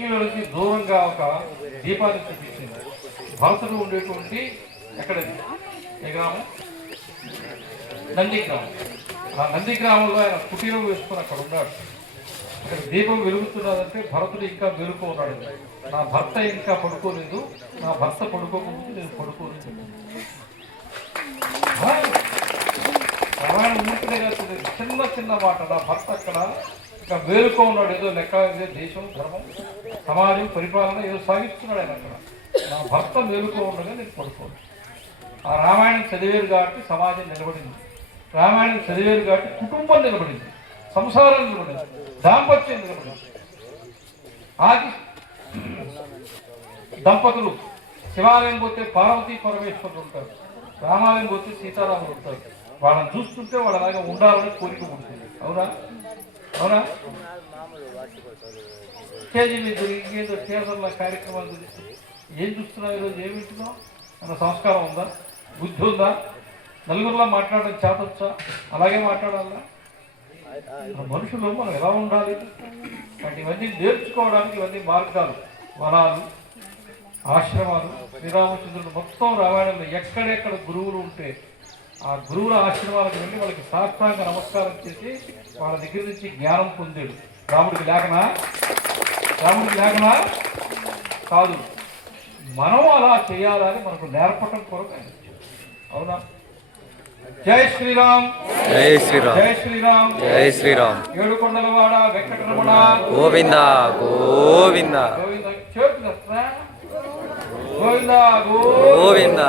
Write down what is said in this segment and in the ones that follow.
నుంచి దూరంగా ఒక దీపాన్ని చూపించింది. భరతుడు ఉండేటువంటి ఎక్కడది ఏ గ్రామం? నంది గ్రామం. ఆ నంది గ్రామంలో ఆయన కుటీరం వేసుకుని అక్కడ ఉన్నాడు. అక్కడ దీపం వెలుగుతున్నదంటే భరతుడు ఇంకా వెలుగు ఉన్నాడు. నా భర్త ఇంకా పడుకోలేదు, నా భర్త పడుకోకముందు నేను పడుకోలేదు. రామాయణం ఊరికనే కాదు, చిన్న చిన్న మాట. నా భర్త అక్కడ ఇంకా వేలుకో ఉన్నాడు. ఏదో లెక్క దేశం, ధర్మం, సమాజం, పరిపాలన ఏదో సాగిస్తున్నాడు ఆయన అక్కడ. నా భర్త మేలుకో ఉండగా నేను పడుకోను. ఆ రామాయణం చదివేరు కాబట్టి సమాజం నిలబడింది. రామాయణం చదివేరు కాబట్టి కుటుంబం నిలబడింది, సంసారం నిలబడింది, దాంపత్యం నిలబడింది. ఆది దంపతులు శివాలయం పోతే పార్వతీ పరమేశ్వరులు ఉంటారు, రామాలయం పోతే సీతారాములు ఉంటారు. వాళ్ళని చూస్తుంటే వాళ్ళు అలాగే ఉండాలని కోరిక ఉంటుంది. అవునా? అవునా? కేజీ మీద ఇంకేదో థియేటర్ల కార్యక్రమాలు గురించి ఏం చూస్తున్నావు? ఈరోజు ఏమి వింటున్నావు? అన్న సంస్కారం ఉందా? బుద్ధి ఉందా? నలుగురిలో మాట్లాడడం చేతొచ్చా? అలాగే మాట్లాడాలా? మనుషులు మనం ఎలా ఉండాలి అంటే ఇవన్నీ నేర్చుకోవడానికి ఇవన్నీ మార్గాలు, వనాలు, ఆశ్రమాలు. శ్రీరామచంద్రుడు మొత్తం రామాయణంలో ఎక్కడెక్కడ గురువులు ఉంటే ఆ గురువుల ఆశ్రమాలకు వెళ్ళి వాళ్ళకి సాష్టాంగ నమస్కారం చేసి వాళ్ళ దగ్గర నుంచి జ్ఞానం పొందాడు. రాముడికి లేకనా? రాముడికి లేకనా? కాదు, మనం అలా చేయాలని మనకు నేర్పటం కొరకు. అవునా? జై శ్రీరామ్, జై శ్రీరామ్, జై శ్రీరామ్, జై శ్రీరామ్. ఏడుకొండలవాడ వెంకటరమణ గోవింద గోవింద గోవింద. చేతులు గోవింద గోవింద.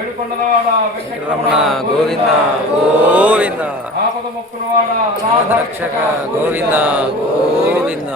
ఏడుకొండలవాడ వెంకటరమణ గోవింద గోవింద. ఆపద మొక్కులవాడ రక్షక గోవింద గోవింద.